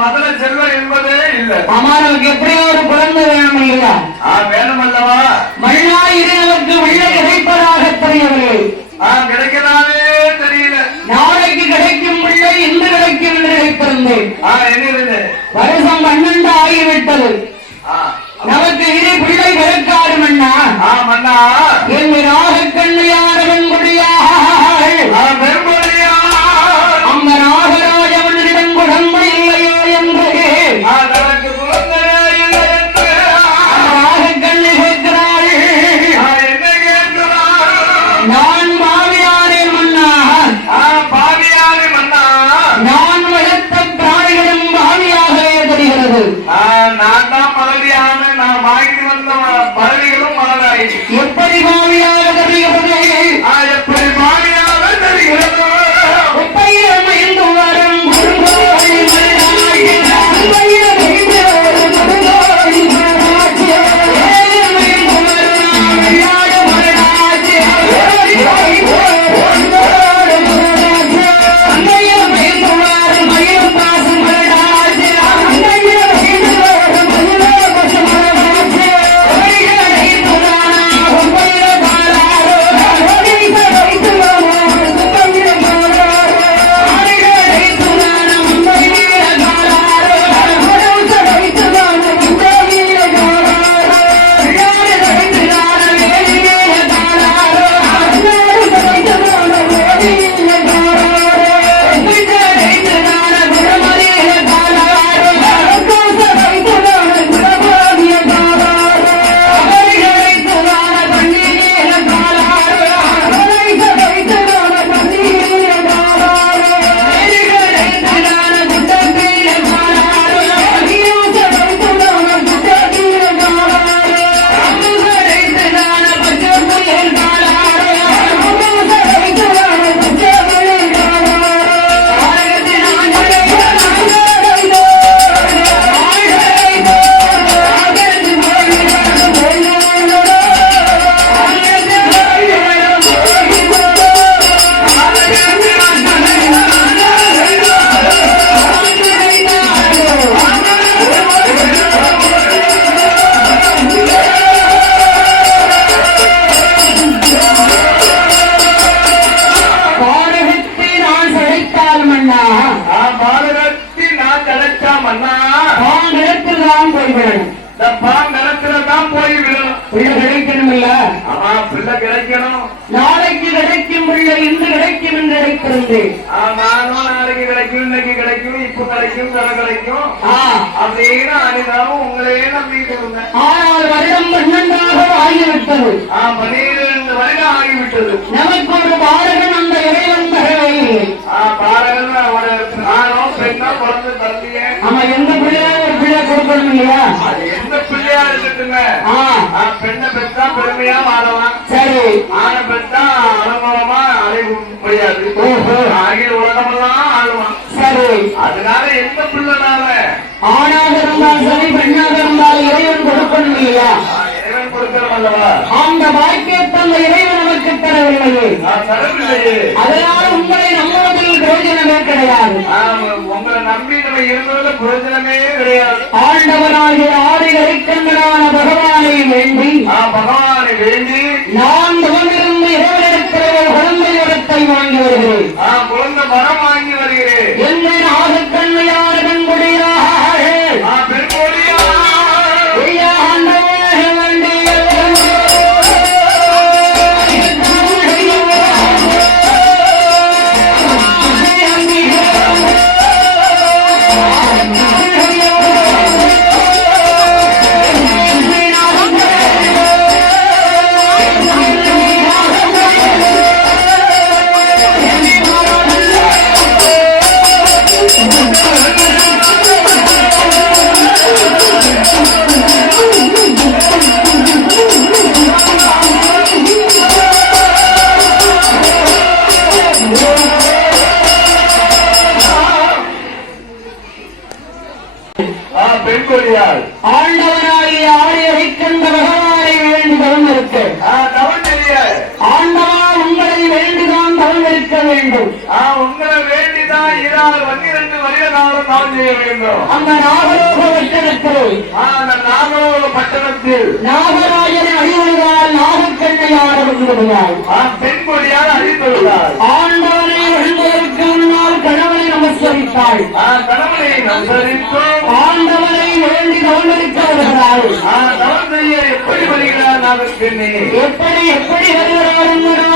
மதுர செல்வம் என்பதே இல்லை. ஆமா நமக்கு எப்படியோ ஒரு குழந்தை வேணும் இல்லையா ஆ வேணும் அல்லவா மண்ணா இது நமக்கு வெள்ள கிடைப்பதாக தெரியவில்லை ஆ கிடைக்கலாமே தெரியல. நாளைக்கு கிடைக்கும் பிள்ளை இன்று கிடைக்கும் என்று என்ன வருஷம் பன்னெண்டு ஆகிவிட்டது. ஆ. நமக்கு இனி பிள்ளை பிறக்காது ஆ மன்னா. என் ராகக்கண்ணியானவன் முடியாக ஆ பறவைகளும் மலராயிடுச்சு எப்படி பாவியாக பிள்ளை கிடைக்கணும். நாளைக்கு கிடைக்கும் பிள்ளை இன்று கிடைக்கும் என்று நானும் நாளைக்கு கிடைக்கும் இன்னைக்கு கிடைக்கும் இப்ப கிடைக்கும் தர கிடைக்கும். அப்படின்னு அனிதாவும் உங்களையே நம்பிட்டு இருந்தேன் ஆனால் வருடம் பன்னெண்டாக ஆகிவிட்டது. பன்னிரண்டு வருடம் ஆகிவிட்டது. நமக்கு ஒரு பாரகன் அந்த இறைவன் பாரகன் ஒரு ஆணோ பெண்ணோ பிறந்து தள்ளியே ஆமா எந்த பிள்ளையா ஒரு பிள்ளை கொடுக்கணும் இல்லையா? ஆ, பெண்ணை பெற்றா பெருமையா வாழலாம். சரி. ஆணை பெற்றா அனுபவமா அழைக்க முடியாது. ஆகிய உலகமெல்லாம் ஆளுவான். சரி. அதனால எந்த பிள்ளைனால? ஆணாக இருந்தால் சரி பெண்ணாக இருந்தால் இறைவன் கொடுக்கணும் இல்லையா? இறைவன் கொடுக்கிறோம் அல்லவா? அந்த அந்த இறைவன் நமக்கு தரவில்லையே. அதனால் உங்களை நம்புவதில் பிரயோஜனமே கிடையாது. நம்பி நம்ம இருந்ததுல பிரயோஜனமே கிடையாது. ஆண்டவனாகிய ஆதி இறைக்கங்களான பகவானை வேண்டி ஆ பகவானை வேண்டி நான் குழந்தை வரத்தை வாங்கி வருகிறேன். ஆ குழந்தை மரம் கண்ட பகவானை வேண்டி தவம் இருக்க ஆண்டவா உங்களை வேண்டிதான் தவம் இருக்க வேண்டும். உங்களை வேண்டிதான் இறால் பன்னிரண்டு வருட காலம் தவம் செய்ய வேண்டும். அந்த நாகலோக வட்டத்தில் ஆ, அந்த நாகலோக பட்டணத்தில். நாகராஜனை அழிவுகிறாள் நாகக்கண்ணையார் விடுகிறாள் ஆ, வருகிறார் நாகக்கண்ணி எப்படி எப்படி வருகிறார்